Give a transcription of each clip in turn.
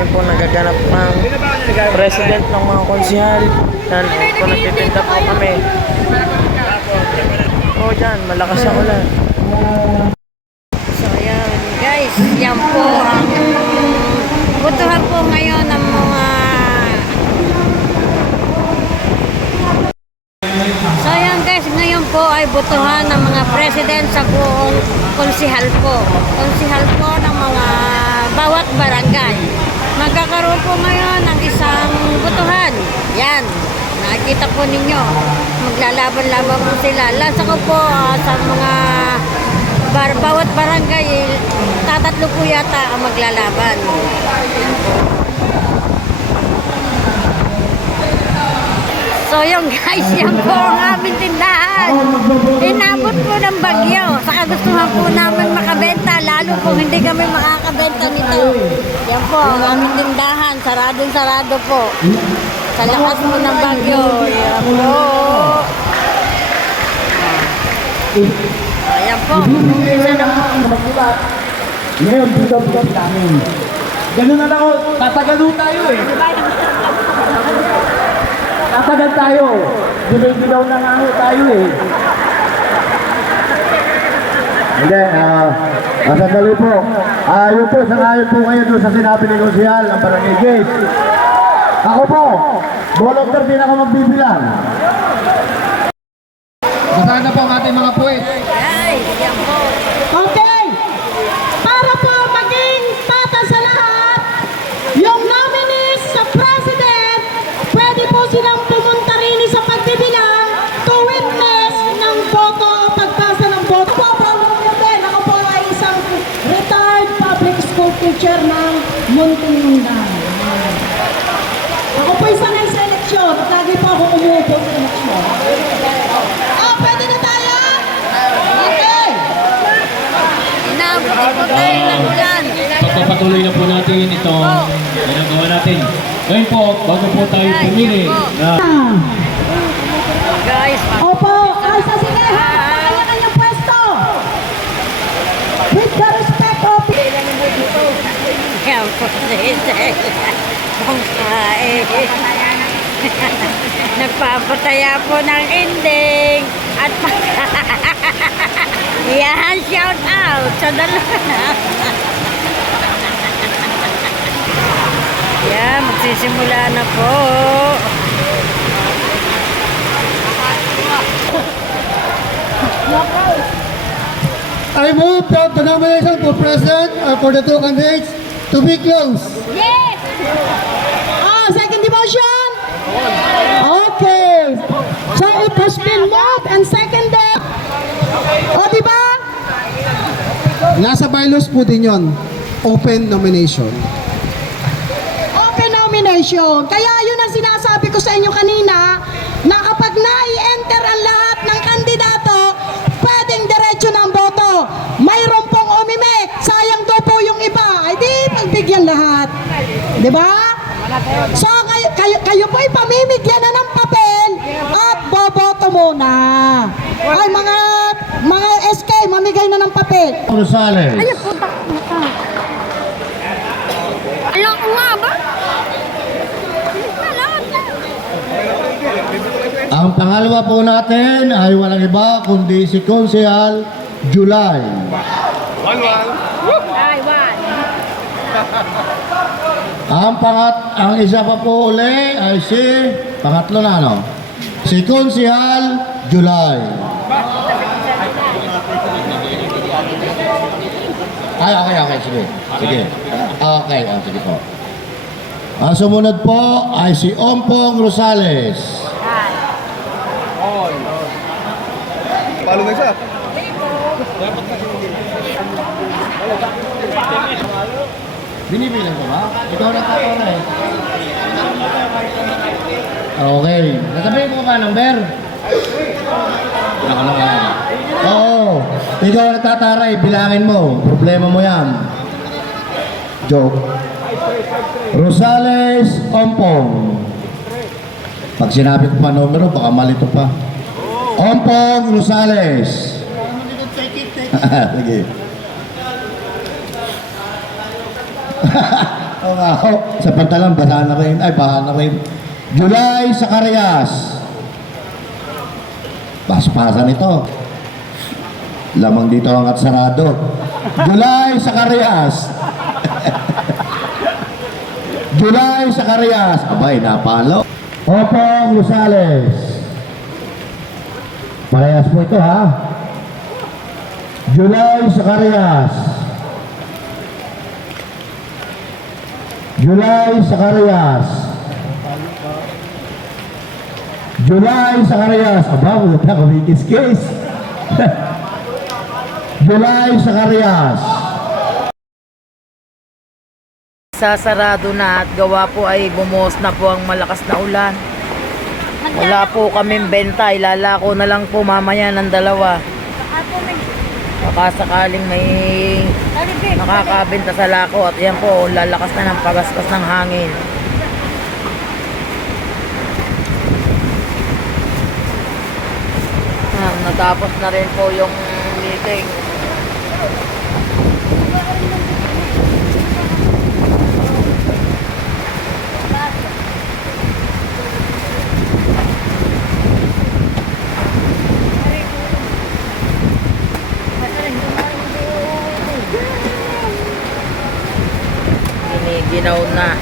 ngayon po nagaganap ng president ng mga konsihal. Yan po, nagtitinda po kami. O dyan, malakas ang ulan. So ayan guys, yan po ang butuhan po ngayon ng mga ngayon po ay butuhan ng mga president sa buong konsihal po. Konsihal po ng mga bawat barangay. Magkakaroon po ngayon ng isang butuhan. Yan, nakikita po ninyo. Maglalaban-laban po sila. Lasa ko po sa mga bawat barangay, tatatlo po yata ang maglalaban. So yung guys, yan po ang aming tindahan. Inabot po ng bagyo. Saka gustuhan po namin makabenta, lalo kung hindi kami makakabenta nito. Yan po ang aming tindahan. Sarado po. Sa lakas po ng bagyo. Yan po. Ayan po. Isa na po. Ngayon, dito namin. Ganun na lang ako. Tatagalo tayo eh. Tatagal tayo. Dilaw na nga tayo eh. Hindi, sandali po. Yun po, sangayon po ngayon doon sa sinabi ni Konsihal, ang Barangay Gate. Ako po, volunteer din ako magbibilang. Basahan na po ang ating mga puwet. Ay, yan po. Okay, para po maging patas sa lahat, yung nominees sa president, pwede po silang pumunta rin sa pagbibilang to witness ng boto, pagpasa ng boto. Ako po, ako po ay isang retired public school teacher ng Muntinlunan. Ako po isang sa eleksyon, lagi po ako umuupo sa eleksyon. Pwede na tayo? Okay! Inabot po tayo ng ulan. Pagpapatuloy na po natin itong ginagawa natin. Ngayon po, bago po tayo pumili na... Guys, Opo, ay sa sige, kanya-kanyang pwesto. With the respect of... yan po. Nagpapataya po ng ending at yan, shout out sa dalawa. Yan, magsisimula na po. I move that the nomination for president for the two candidates to be closed. Yes! Second motion? Okay. So it has been moved and seconded. O, diba? Nasa bylaws po din yun. Open nomination. Open nomination. Kaya yun ang sinasabi ko sa inyo kanina, na kapag nai-enter ang lahat ng kandidato, pwedeng diretso ng boto. Mayroon pong umime, sayang daw po yung iba. Ay di, pagbigyan lahat. Diba? So, kayo po ipamimigyan na ng papel at boboto muna. Ay, mga SK, mamigay na ng papel. Rosales. Ay, puta. Alam ko nga ba? Ang pangalawa po natin ay walang iba kundi si Konsihal July. Ang isa pa po uli ay si pangatlo na ano? Si Konsihal July. Ay, okay, sige. Sige. Okay, sige po. Ang sumunod po ay si Ompong Rosales. Palo na siya. Binibilang ko ba? Ikaw nakakora eh. Okay. Nasabihin mo ba number? Oo. Ikaw natataray, bilangin mo. Problema mo yan. Joke. Rosales Ompong. Pag sinabi ko pa numero, baka malito pa. Ompong Rosales. Sige. Oo nga ho. Sa pantalan, basa na rin. Ay, baha na rin. July Zacarias. Paspasan ito. Lamang dito ang at sarado. July Zacarias. July Zacarias. Abay, napalo. Opong Rosales. Parehas po ito ha. July Zacarias. July Zacarias. July Zacarias. Aba, wala na kumikis-kis. July Zacarias. Sasarado na at gawa po ay bumuhos na po ang malakas na ulan. Wala po kaming benta, ilalako na lang po mamaya ng dalawa. Baka sakaling may nakakabenta sa lako at yan po, lalakas na ng pagaskas ng hangin. Natapos na rin po yung meeting. Ginaw na.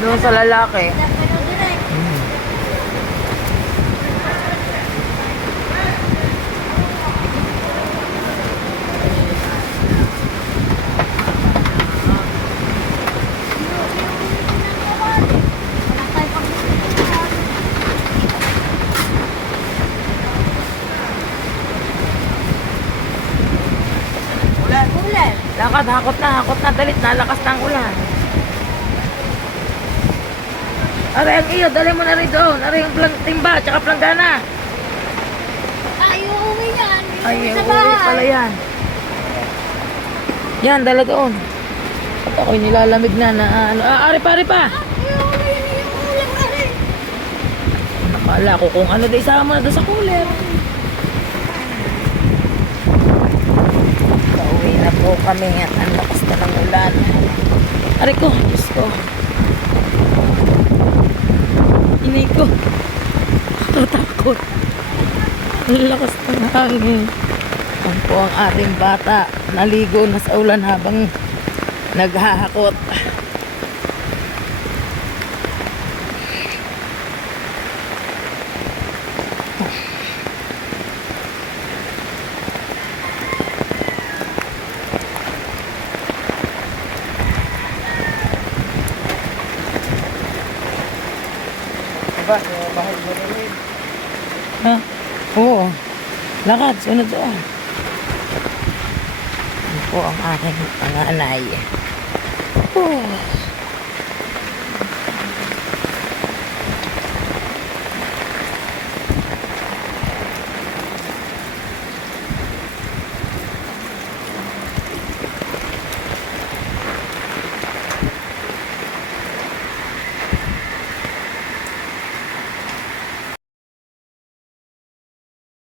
Doon sa lalaki. Lakad, hakot na, dalit, nalakas na ang ulan. Aray ang iyo, dali mo na rin doon. Aray yung timba, tsaka planggana. Ay, uuwi yan. Ay, Sa uwi bahay. pala yan. Yan, dala doon. At ako'y nilalamig na ano. Ari pa. Nakala ko kung ano, di isama mo na doon sa cooler. Pauwi na po kami at ang lakas na ng ulan. Aray ko, Diyos ko. Ini ko. Tatakot. Ang lakas ng hangin. Yan po ang ating bata. Naligo na sa ulan habang naghahakot. Diba? Bahay mo na rin. Ha? Oo. Lakad, sunod doon. Yan po ang aking panganay. Oh.